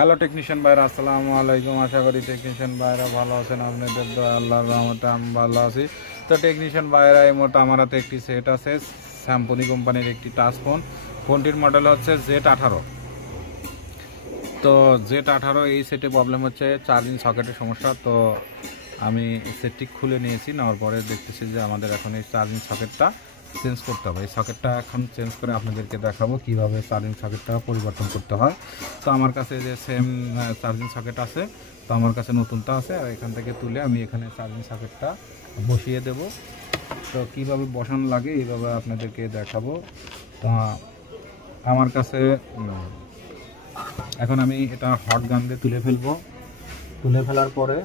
Hello technician ভাইরা, আসসালামু আলাইকুম। আশা করি টেকনিশিয়ান ভাইরা ভালো আছেন। আপনাদের তো আল্লাহর রহমতে আমি ভালো আছি। তো টেকনিশিয়ান ভাইরা, এই মুহূর্তে আমার হাতে একটি সেট আছে, স্যামসং কোম্পানির একটি টাচ ফোন। ফোনটির মডেল হচ্ছে Z18। তো Z18 এই সেটে প্রবলেম হচ্ছে চার্জিং সকেটের সমস্যা। তো আমি সেটটি খুলে নিয়েছি, নেওয়ার পরে দেখতেছি যে আমাদের এখন এই চার্জিং সকেটটা চেঞ্জ করতে হবে। এই সকেটটা এখন চেঞ্জ করে আপনাদেরকে দেখাবো কিভাবে চার্জিং সকেটটা পরিবর্তন করতে হয়। তো আমার কাছে যে সেম চার্জিং সকেট আছে, তো আমার কাছে নতুনটা আছে, আর এখান থেকে তুলে আমি এখানে চার্জিং সকেটটা বসিয়ে দেব। তো কিভাবে বসানো লাগে এইভাবে আপনাদেরকে দেখাবো। তা আমার কাছে এখন আমি এটা হট গান দিয়ে তুলে ফেলবো। তুলে ফেলার পরে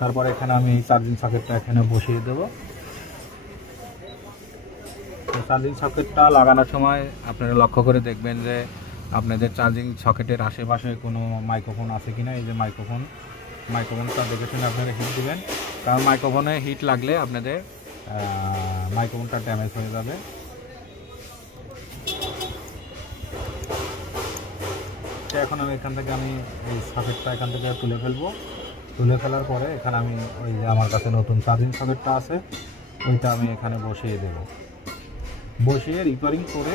তারপরে এখানে আমি চার্জিং সকেটটা এখানে বসিয়ে দেব। চার্জিং সকেটটা লাগানোর সময় আপনারা লক্ষ্য করে দেখবেন যে আপনাদের চার্জিং সকেটের আশেপাশে কোনো মাইক্রোফোন আছে কিনা। এই যে মাইক্রোফোনটা দেখে শুনে আপনারা হিট দিবেন, কারণ মাইক্রোফোনে হিট লাগলে আপনাদের মাইক্রোফোনটা ড্যামেজ হয়ে যাবে। এখন আমি এখান থেকে এই সকেটটা এখান থেকে তুলে ফেলবো। তুলে ফেলার পরে এখানে আমি ওই যে আমার কাছে নতুন চার্জিং সকেটটা আছে, ওইটা আমি এখানে বসিয়ে দেব। বসিয়ে রিপেয়ারিং করে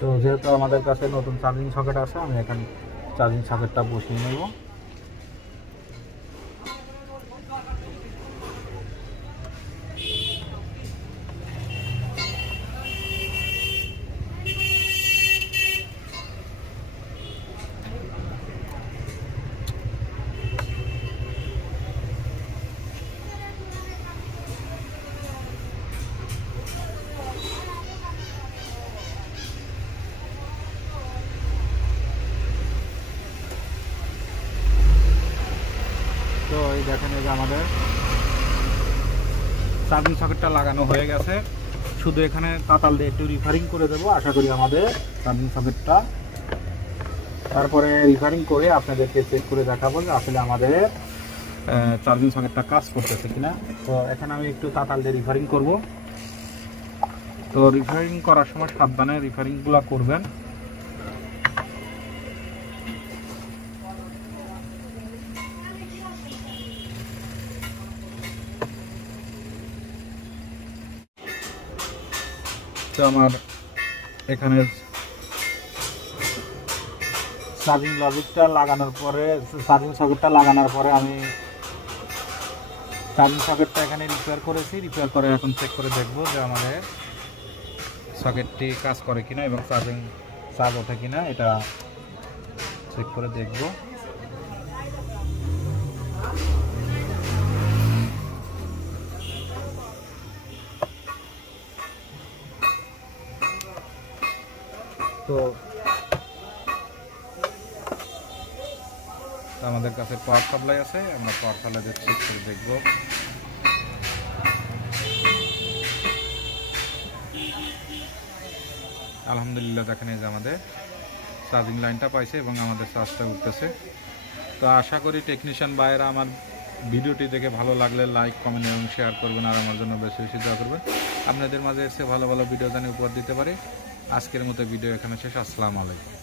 তো যেহেতু আমাদের কাছে নতুন চার্জিং সকেট আছে, আমি এখানে চার্জিং সকেটটা বসিয়ে নেব। তো এই দেখেন, এই যে আমাদের চার্জিং সকেটটা লাগানো হয়ে গেছে। শুধু এখানে তাতাল দিয়ে একটু রিফারিং করে দেবো। আশা করি আমাদের চার্জিং সকেটটা, তারপরে রিফারিং করে আপনাদেরকে চেক করে দেখাবো যে আসলে আমাদের চার্জিং সকেটটা কাজ করতেছে কিনা। তো এখানে আমি একটু তাতাল দিয়ে রিফারিং করব। তো রিফারিং করার সময় সাবধানে রিফারিংগুলো করবেন। তো আমার এখানে চার্জিং লজিকটা লাগানোর পরে, চার্জিং সকেটটা লাগানোর পরে আমি চার্জিং সকেটটা এখানে রিপেয়ার করেছি। রিপেয়ার করে এখন চেক করে দেখব যে আমাদের সকেটটি কাজ করে কিনা এবং চার্জ ওঠে কিনা, এটা চেক করে দেখব। তো আমাদের কাছে পাওয়ার সাপ্লাই আছে, আমরা পাওয়ার সাপ্লাই দিয়ে চেক করে দেখব। আলহামদুলিল্লাহ, দেখেন এই যে আমাদের চার্জিং লাইনটা পাইছে এবং আমাদের চার্জটা উঠতেছে। তো আশা করি টেকনিশিয়ান ভাইয়েরা আমার ভিডিওটি দেখে ভালো লাগলে লাইক, কমেন্ট এবং শেয়ার করবেন, আর আমার জন্য বেশি বেশি দোয়া করবেন। আপনাদের মাঝে এসে ভালো ভালো ভিডিও জানিয়ে উপহার দিতে পারি। আজকের মতো ভিডিও এখানে শেষ। আসসালামু আলাইকুম।